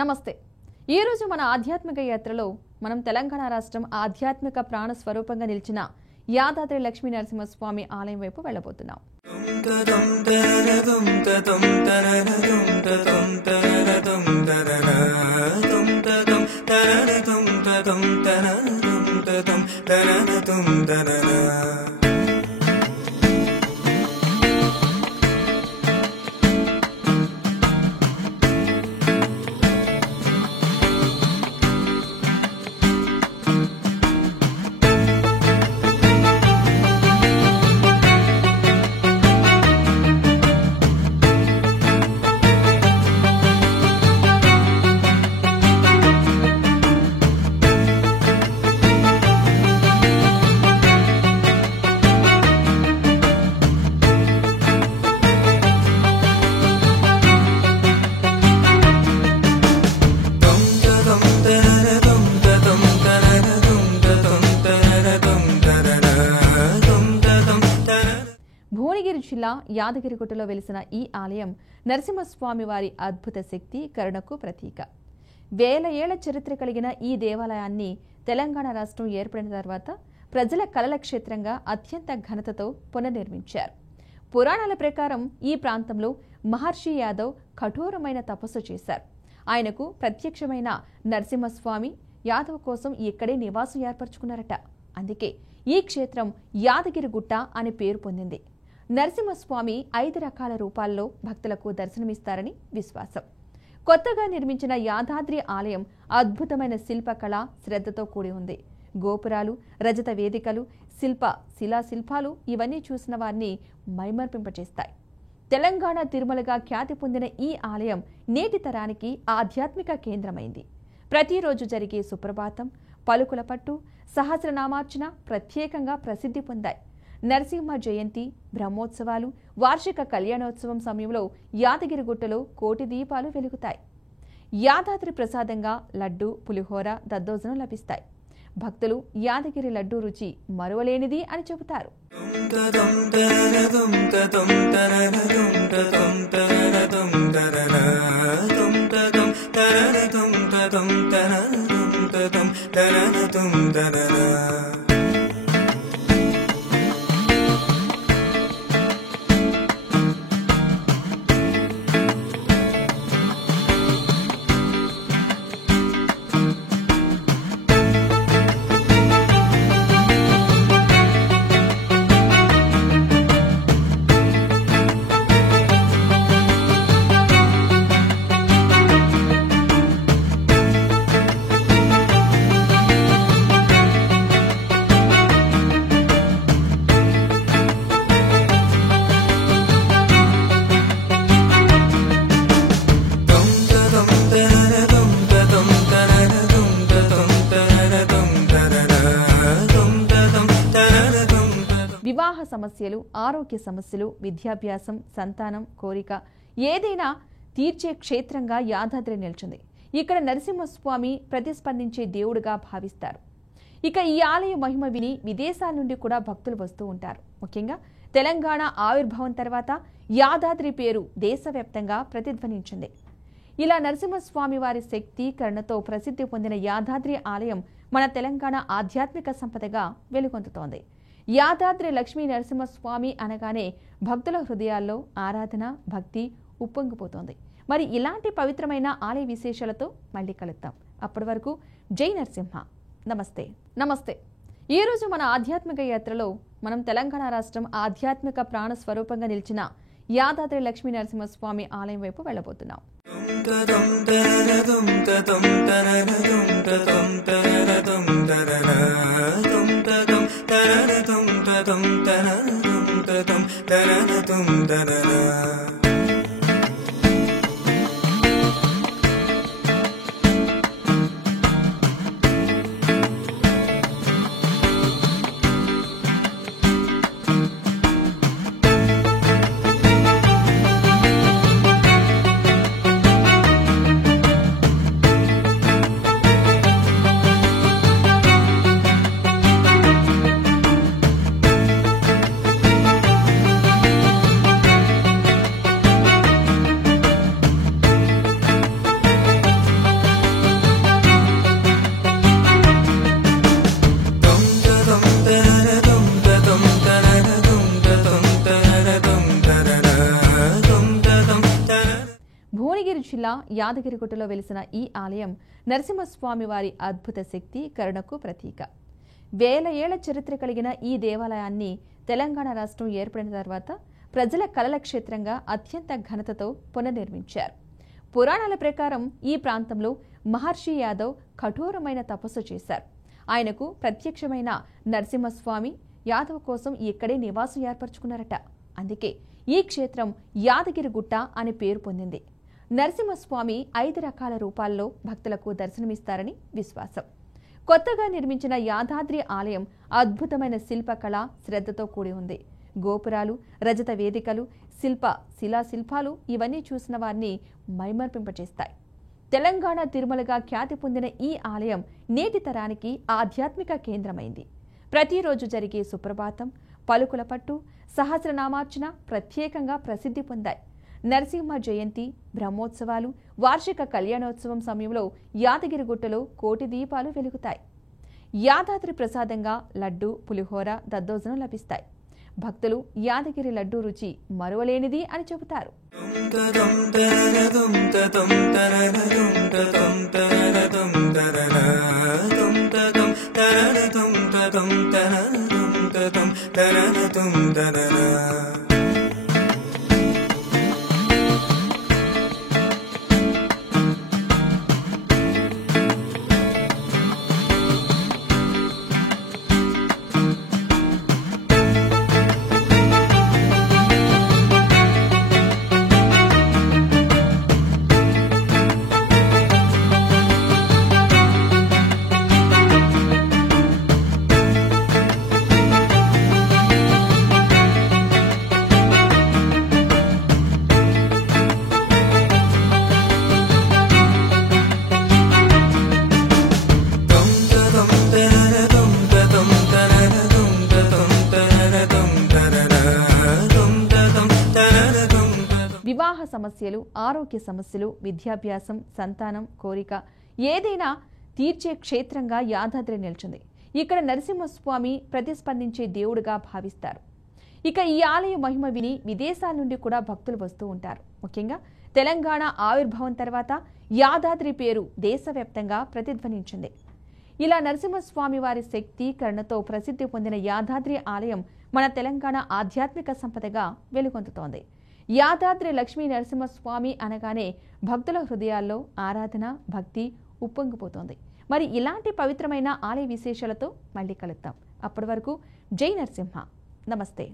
నమస్తే. ఈ రోజు మన ఆధ్యాత్మిక యాత్రలో మనం తెలంగాణ రాష్ట్రం ఆధ్యాత్మిక ప్రాణ స్వరూపంగా నిలిచిన యాదాద్రి లక్ష్మీ నరసింహస్వామి ఆలయం వైపు వెళ్ళబోతున్నాం. భువనగిరి జిల్లా యాదగిరిగుట్టలో వెలిసిన ఈ ఆలయం నరసింహస్వామి వారి అద్భుత శక్తి, కరుణకు ప్రతీక. వేల ఏళ్ల చరిత్ర కలిగిన ఈ దేవాలయాన్ని తెలంగాణ రాష్ట్రం ఏర్పడిన తర్వాత ప్రజల కలల క్షేత్రంగా అత్యంత ఘనతతో పునర్నిర్మించారు. పురాణాల ప్రకారం ఈ ప్రాంతంలో మహర్షి యాదవ్ కఠోరమైన తపస్సు చేశారు. ఆయనకు ప్రత్యక్షమైన నరసింహస్వామి యాదవ్ కోసం ఇక్కడే నివాసం ఏర్పరచుకున్నారట. అందుకే ఈ క్షేత్రం యాదగిరిగుట్ట అని పేరు పొందింది. నరసింహస్వామి 5 రకాల రూపాల్లో భక్తులకు దర్శనమిస్తారని విశ్వాసం. కొత్తగా నిర్మించిన యాదాద్రి ఆలయం అద్భుతమైన శిల్పకళ, శ్రద్ధతో కూడి ఉంది. గోపురాలు, రజత వేదికలు, శిలాశిల్పాలు ఇవన్నీ చూసిన వారిని మైమర్పింపచేస్తాయి. తెలంగాణ తిరుమలగా ఖ్యాతి పొందిన ఈ ఆలయం నేటి తరానికి ఆధ్యాత్మిక కేంద్రమైంది. ప్రతిరోజు జరిగే సుప్రభాతం, పలుకుల పట్టు, సహస్రనామార్చన ప్రత్యేకంగా ప్రసిద్ధి పొందాయి. నరసింహ జయంతి, బ్రహ్మోత్సవాలు, వార్షిక కళ్యాణోత్సవం సమయంలో యాదగిరిగుట్టలో కోటి దీపాలు వెలుగుతాయి. యాదాద్రి ప్రసాదంగా లడ్డు, పులిహోర, దద్దోజనం లభిస్తాయి. భక్తులు యాదగిరి లడ్డు రుచి మరువలేనిది అని చెబుతారు. వివాహ సమస్యలు, ఆరోగ్య సమస్యలు, విద్యాభ్యాసం, సంతానం, కోరిక ఏదైనా తీర్చే క్షేత్రంగా యాదాద్రి నిలిచింది. ఇక్కడ నరసింహస్వామి ప్రతిస్పందించే దేవుడిగా భావిస్తారు. ఇక ఈ ఆలయ మహిమ విని విదేశాల నుండి కూడా భక్తులు వస్తూ ఉంటారు. ముఖ్యంగా తెలంగాణ ఆవిర్భావం తర్వాత యాదాద్రి పేరు దేశవ్యాప్తంగా ప్రతిధ్వనించింది. ఇలా నరసింహస్వామి వారి శక్తి, కరుణతో ప్రసిద్ధి పొందిన యాదాద్రి ఆలయం మన తెలంగాణ ఆధ్యాత్మిక సంపదగా వెలుగొందుతోంది. యాదాద్రి లక్ష్మీ నరసింహస్వామి అనగానే భక్తుల హృదయాల్లో ఆరాధన, భక్తి ఉప్పొంగిపోతోంది. మరి ఇలాంటి పవిత్రమైన ఆలయ విశేషాలతో మళ్ళీ కలుద్దాం. అప్పటి వరకు జై నరసింహ. నమస్తే. ఈ రోజు మన ఆధ్యాత్మిక యాత్రలో మనం తెలంగాణ రాష్ట్రం ఆధ్యాత్మిక ప్రాణ స్వరూపంగా నిలిచిన యాదాద్రి లక్ష్మీ నరసింహస్వామి ఆలయం వైపు వెళ్ళబోతున్నాం. భువనగిరి జిల్లా యాదగిరిగుట్టలో వెలిసిన ఈ ఆలయం నరసింహస్వామి వారి అద్భుత శక్తి కరుణకు ప్రతీక. వేల ఏళ్ల చరిత్ర కలిగిన ఈ దేవాలయాన్ని తెలంగాణ రాష్ట్రం ఏర్పడిన తర్వాత ప్రజల కలల క్షేత్రంగా అత్యంత ఘనతతో పునర్నిర్మించారు. పురాణాల ప్రకారం ఈ ప్రాంతంలో మహర్షి యాదవ్ కఠోరమైన తపస్సు చేశారు. ఆయనకు ప్రత్యక్షమైన నరసింహస్వామి యాదవ్ కోసం ఇక్కడే నివాసం ఏర్పరచుకున్నారట. అందుకే ఈ క్షేత్రం యాదగిరిగుట్ట అని పేరు పొందింది. నరసింహస్వామి 5 రకాల రూపాల్లో భక్తులకు దర్శనమిస్తారని విశ్వాసం. కొత్తగా నిర్మించిన యాదాద్రి ఆలయం అద్భుతమైన శిల్పకళ శ్రద్ధతో కూడి ఉంది. గోపురాలు, రజత వేదికలు, శిలాశిల్పాలు ఇవన్నీ చూసిన వారిని మైమర్పింపచేస్తాయి. తెలంగాణ తిరుమలగా ఖ్యాతి పొందిన ఈ ఆలయం నేటి తరానికి ఆధ్యాత్మిక కేంద్రమైంది. ప్రతిరోజు జరిగే సుప్రభాతం, పలుకుల పట్టు, సహస్రనామార్చన ప్రత్యేకంగా ప్రసిద్ధి పొందాయి. నరసింహ జయంతి, బ్రహ్మోత్సవాలు, వార్షిక కళ్యాణోత్సవం సమయంలో యాదగిరిగుట్టలో కోటి దీపాలు వెలుగుతాయి. యాదాద్రి ప్రసాదంగా లడ్డు, పులిహోర, దద్దోజనం లభిస్తాయి. భక్తులు యాదగిరి లడ్డు రుచి మరువలేనిది అని చెబుతారు. వివాహ సమస్యలు, ఆరోగ్య సమస్యలు, విద్యాభ్యాసం, సంతానం, కోరిక ఏదైనా తీర్చే క్షేత్రంగా యాదాద్రి నిలిచింది. ఇక్కడ నరసింహస్వామి ప్రతిస్పందించే దేవుడిగా భావిస్తారు. ఇక ఈ ఆలయ మహిమ విని విదేశాల నుండి కూడా భక్తులు వస్తూ ఉంటారు. ముఖ్యంగా తెలంగాణ ఆవిర్భావం తర్వాత యాదాద్రి పేరు దేశవ్యాప్తంగా ప్రతిధ్వనించింది. ఇలా నరసింహస్వామి వారి శక్తి కరుణతో ప్రసిద్ధి పొందిన యాదాద్రి ఆలయం మన తెలంగాణ ఆధ్యాత్మిక సంపదగా వెలుగొందుతోంది. యాదాద్రి లక్ష్మీ నరసింహస్వామి అనగానే భక్తుల హృదయాల్లో ఆరాధన, భక్తి ఉప్పొంగిపోతోంది. మరి ఇలాంటి పవిత్రమైన ఆలయ విశేషాలతో మళ్ళీ కలుద్దాం. అప్పటి వరకు జై నరసింహ. నమస్తే.